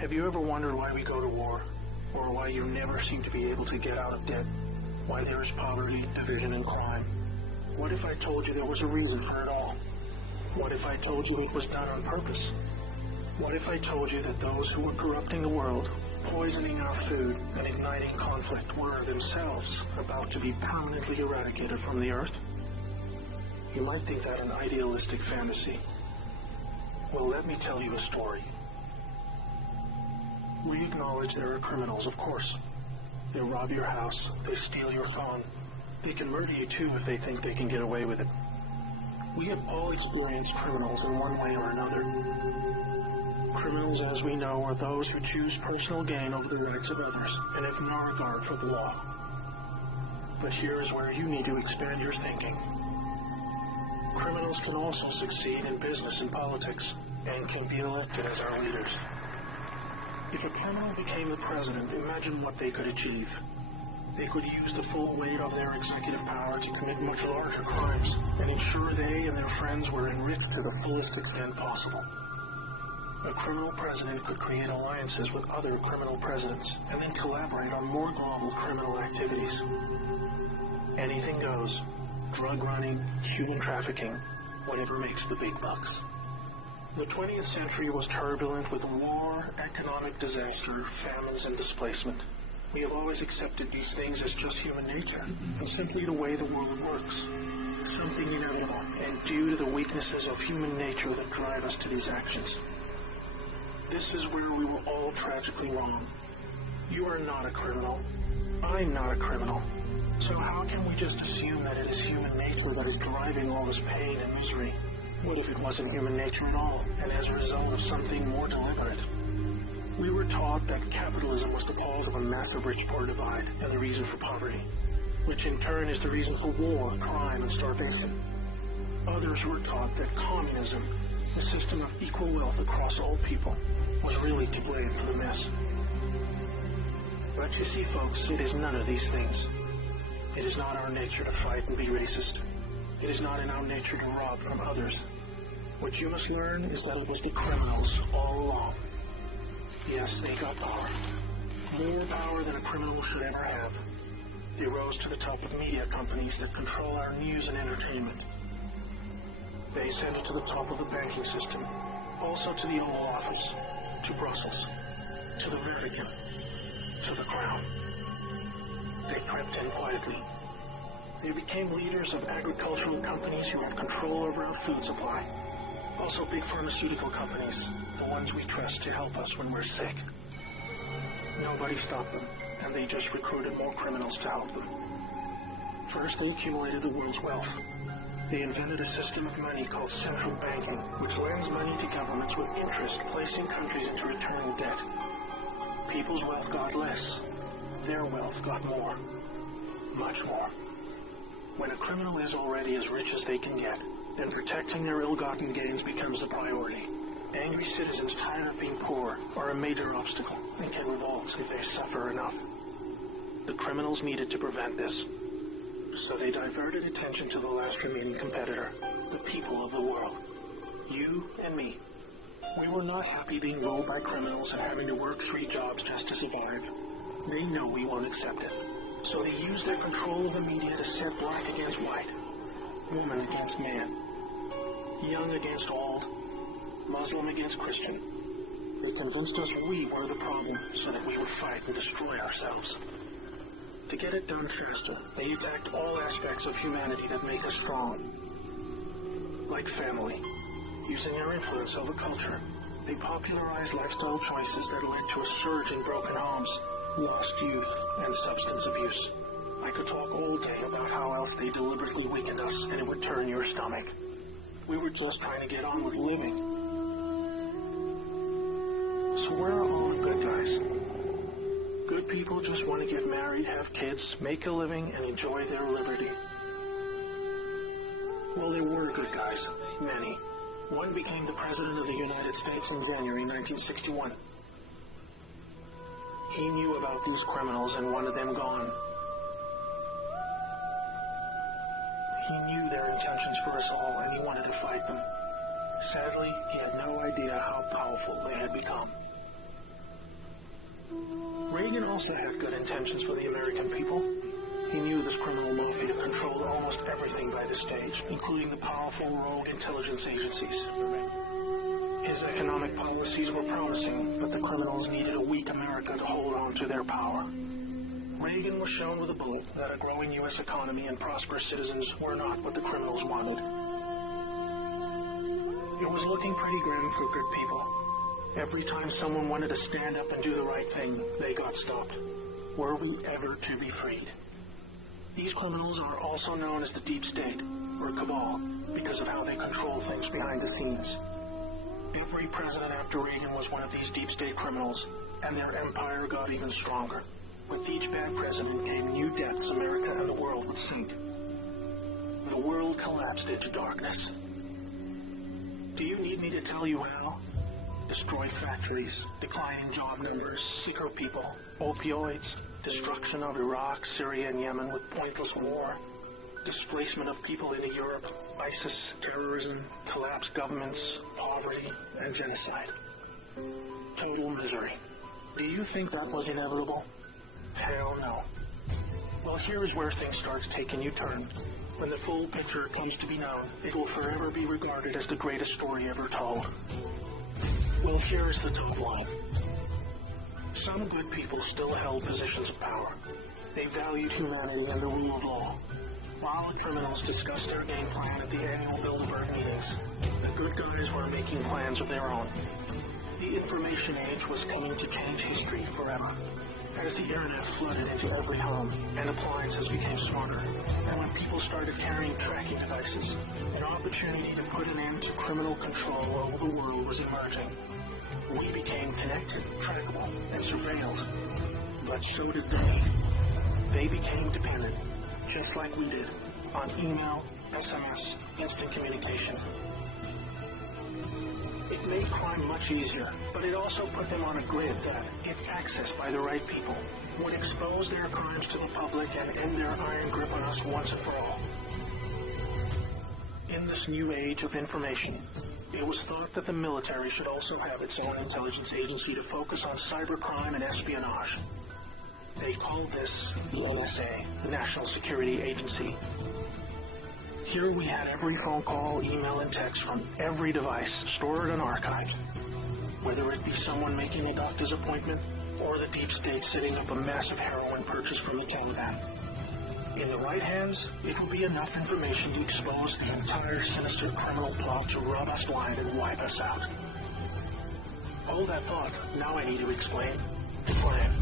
Have you ever wondered why we go to war? Or why you never seem to be able to get out of debt? Why there is poverty, division, and crime? What if I told you there was a reason for it all? What if I told you it was done on purpose? What if I told you that those who were corrupting the world, poisoning our food, and igniting conflict were themselves about to be permanently eradicated from the earth? You might think that an idealistic fantasy. Well, let me tell you a story. We acknowledge there are criminals, of course. They rob your house, they steal your phone. They can murder you too if they think they can get away with it. We have all experienced criminals in one way or another. Criminals, as we know, are those who choose personal gain over the rights of others and have no regard for the law. But here is where you need to expand your thinking. Criminals can also succeed in business and politics and can be elected as our leaders. If a criminal became the president, imagine what they could achieve. They could use the full weight of their executive power to commit much larger crimes and ensure they and their friends were enriched to the fullest extent possible. A criminal president could create alliances with other criminal presidents and then collaborate on more global criminal activities. Anything goes. Drug running, human trafficking, whatever makes the big bucks. The 20th century was turbulent with war, economic disaster, famines, and displacement. We have always accepted these things as just human nature, and simply the way the world works. It's something inevitable, and due to the weaknesses of human nature that drive us to these actions. This is where we were all tragically wrong. You are not a criminal. I'm not a criminal. So how can we just assume that it is human nature that is driving all this pain and misery? What if it wasn't human nature at all, and as a result of something more deliberate? We were taught that capitalism was the cause of a massive rich-poor divide and the reason for poverty, which in turn is the reason for war, crime, and starvation. Others were taught that communism, the system of equal wealth across all people, was really to blame for the mess. But you see, folks, it is none of these things. It is not our nature to fight and be racist. It is not in our nature to rob from others. What you must learn is that it was the criminals all along. Yes, they got power. More power than a criminal should ever have. They rose to the top of media companies that control our news and entertainment. They ascended to the top of the banking system, also to the Oval Office, to Brussels, to the Vatican, to the Crown. They crept in quietly. They became leaders of agricultural companies who had control over our food supply. Also big pharmaceutical companies, the ones we trust to help us when we're sick. Nobody stopped them, and they just recruited more criminals to help them. First, they accumulated the world's wealth. They invented a system of money called central banking, which lends money to governments with interest, placing countries into returning debt. People's wealth got less. Their wealth got more. Much more. When a criminal is already as rich as they can get, then protecting their ill-gotten gains becomes the priority. Angry citizens tired of being poor are a major obstacle and can revolt if they suffer enough. The criminals needed to prevent this, so they diverted attention to the last remaining competitor, the people of the world. You and me. We were not happy being ruled by criminals and having to work 3 jobs just to survive. They know we won't accept it. So they use their control of the media to set black against white, woman against man, young against old, Muslim against Christian. They convinced us we were the problem so that we would fight and destroy ourselves. To get it done faster, they attacked all aspects of humanity that make us strong. Like family, using their influence over culture, they popularized lifestyle choices that led to a surge in broken homes, lost youth, and substance abuse. I could talk all day about how else they deliberately weakened us, and it would turn your stomach. We were just trying to get on with living. So where are all the good guys? Good people just want to get married, have kids, make a living, and enjoy their liberty. Well, there were good guys, many. One became the President of the United States in January 1961. He knew about these criminals and wanted them gone. He knew their intentions for us all, and he wanted to fight them. Sadly, he had no idea how powerful they had become. also had good intentions for the American people. He knew this criminal mafia controlled almost everything by this stage, including the powerful rogue intelligence agencies. His economic policies were promising, but the criminals needed a weak America to hold on to their power. Reagan was shown with a bullet that a growing U.S. economy and prosperous citizens were not what the criminals wanted. It was looking pretty grim for good people. Every time someone wanted to stand up and do the right thing, they got stopped. Were we ever to be freed? These criminals are also known as the Deep State, or Cabal, because of how they control things behind the scenes. Every president after Reagan was one of these Deep State criminals, and their empire got even stronger. With each bad president came new depths America and the world would sink. The world collapsed into darkness. Do you need me to tell you how? Destroyed factories, declining job numbers, sicker people, opioids, destruction of Iraq, Syria, and Yemen with pointless war, displacement of people into Europe, ISIS, terrorism, collapsed governments, poverty, and genocide. Total misery. Do you think that was inevitable? Hell no. Well, here is where things start to take a new turn. When the full picture comes to be known, it will forever be regarded as the greatest story ever told. Well, here is the top line. Some good people still held positions of power. They valued humanity and the rule of law. While the criminals discussed their game plan at the annual Bilderberg meetings, the good guys were making plans of their own. The information age was coming to change history forever. As the internet flooded into every home and appliances became smarter, and when people started carrying tracking devices, an opportunity to put an end to criminal control over the world was emerging. We became connected, trackable, and surveilled. But so did they. They became dependent, just like we did, on email, SMS, instant communication. It made crime much easier, but it also put them on a grid that, if accessed by the right people, would expose their crimes to the public and end their iron grip on us once and for all. In this new age of information, it was thought that the military should also have its own intelligence agency to focus on cybercrime and espionage. They called this the NSA, the National Security Agency. Here we had every phone call, email, and text from every device stored and archived. Whether it be someone making a doctor's appointment or the deep state setting up a massive heroin purchase from the Taliban. In the right hands, it will be enough information to expose the entire sinister criminal plot to rob us blind and wipe us out. Hold that thought. Now I need to explain the plan.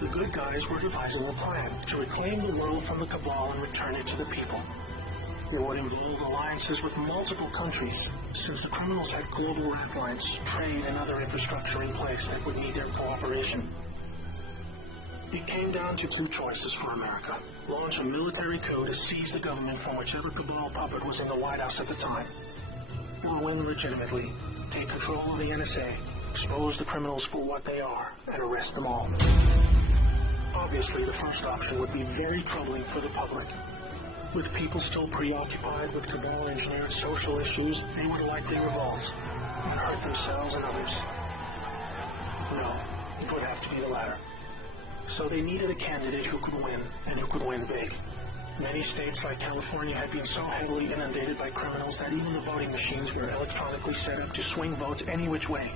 The good guys were devising a plan to reclaim the world from the cabal and return it to the people. It would involve alliances with multiple countries, since the criminals had global ratlines, trade, and other infrastructure in place that would need their cooperation. It came down to two choices for America. Launch a military coup to seize the government from whichever cabal puppet was in the White House at the time. Or win legitimately, take control of the NSA, expose the criminals for what they are, and arrest them all. Obviously, the first option would be very troubling for the public. With people still preoccupied with cabal-engineered social issues, they would likely revolt and hurt themselves and others. No, it would have to be the latter. So they needed a candidate who could win, and who could win big. Many states like California had been so heavily inundated by criminals that even the voting machines were electronically set up to swing votes any which way.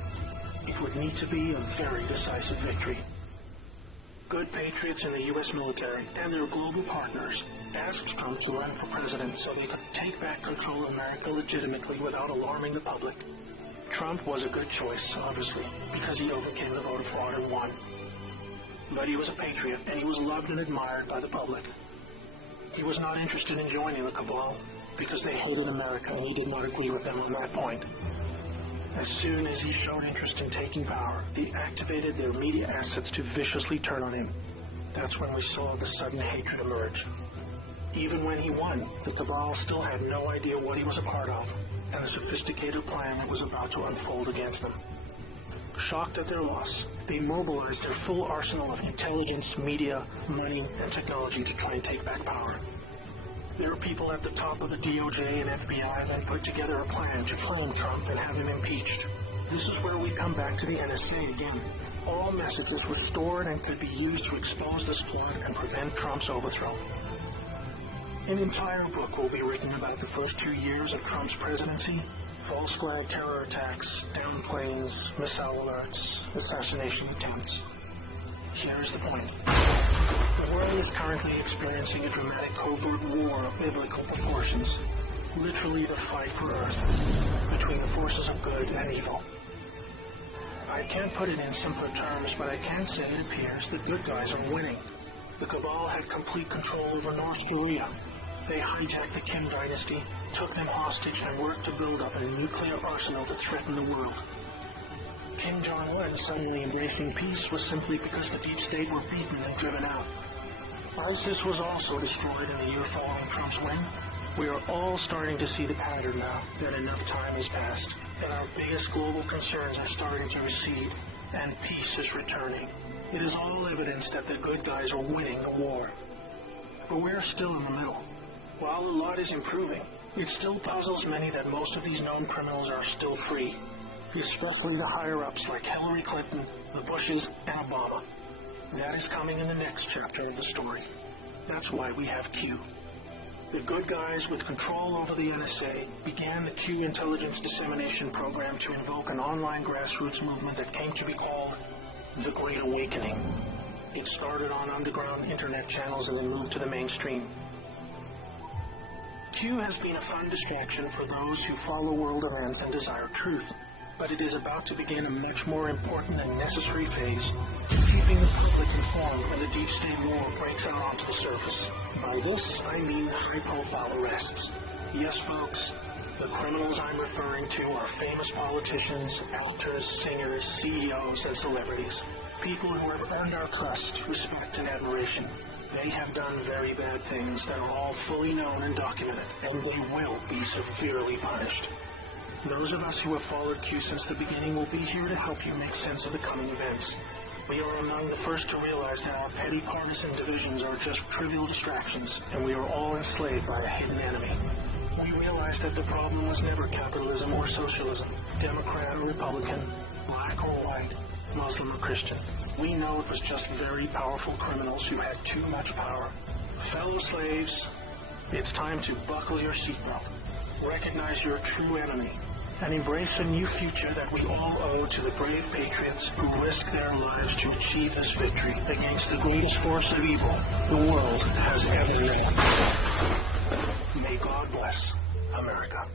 It would need to be a very decisive victory. Good patriots in the U.S. military and their global partners asked Trump to run for president so they could take back control of America legitimately without alarming the public. Trump was a good choice, obviously, because he overcame the voter fraud and won. But he was a patriot, and he was loved and admired by the public. He was not interested in joining the cabal because they hated America, and he did not agree with them on that point. As soon as he showed interest in taking power, they activated their media assets to viciously turn on him. That's when we saw the sudden hatred emerge. Even when he won, the cabal still had no idea what he was a part of, and the sophisticated plan that was about to unfold against them. Shocked at their loss, they mobilized their full arsenal of intelligence, media, money, and technology to try and take back power. There are people at the top of the DOJ and FBI that put together a plan to frame Trump and have him impeached. This is where we come back to the NSA again. All messages were stored and could be used to expose this plot and prevent Trump's overthrow. An entire book will be written about the first 2 years of Trump's presidency: false flag terror attacks, downed planes, missile alerts, assassination attempts. Here's the point. The world is currently experiencing a dramatic covert war of biblical proportions, literally the fight for Earth, between the forces of good and evil. I can't put it in simpler terms, but I can say it appears the good guys are winning. The cabal had complete control over North Korea. They hijacked the Kim dynasty, took them hostage, and worked to build up a nuclear arsenal to threaten the world. Kim Jong-un suddenly embracing peace was simply because the deep state were beaten and driven out. ISIS was also destroyed in the year following Trump's win. We are all starting to see the pattern now, that enough time has passed, that our biggest global concerns are starting to recede, and peace is returning. It is all evidence that the good guys are winning the war. But we're still in the middle. While a lot is improving, it still puzzles many that most of these known criminals are still free, especially the higher-ups like Hillary Clinton, the Bushes, and Obama. That is coming in the next chapter of the story. That's why we have Q. The good guys with control over the NSA began the Q intelligence dissemination program to invoke an online grassroots movement that came to be called the Great Awakening. It started on underground internet channels and then moved to the mainstream. Q has been a fun distraction for those who follow world events and desire truth, but it is about to begin a much more important and necessary phase, keeping the public informed when the deep state war breaks out onto the surface. By this, I mean high-profile arrests. Yes, folks, the criminals I'm referring to are famous politicians, actors, singers, CEOs, and celebrities. People who have earned our trust, respect, and admiration. They have done very bad things that are all fully known and documented, and they will be severely punished. Those of us who have followed Q since the beginning will be here to help you make sense of the coming events. We are among the first to realize that our petty partisan divisions are just trivial distractions, and we are all enslaved by a hidden enemy. We realize that the problem was never capitalism or socialism, Democrat or Republican, black or white, Muslim or Christian. We know it was just very powerful criminals who had too much power. Fellow slaves, it's time to buckle your seatbelt, recognize your true enemy, and embrace a new future that we all owe to the brave patriots who risked their lives to achieve this victory against the greatest force of evil the world has ever known. May God bless America.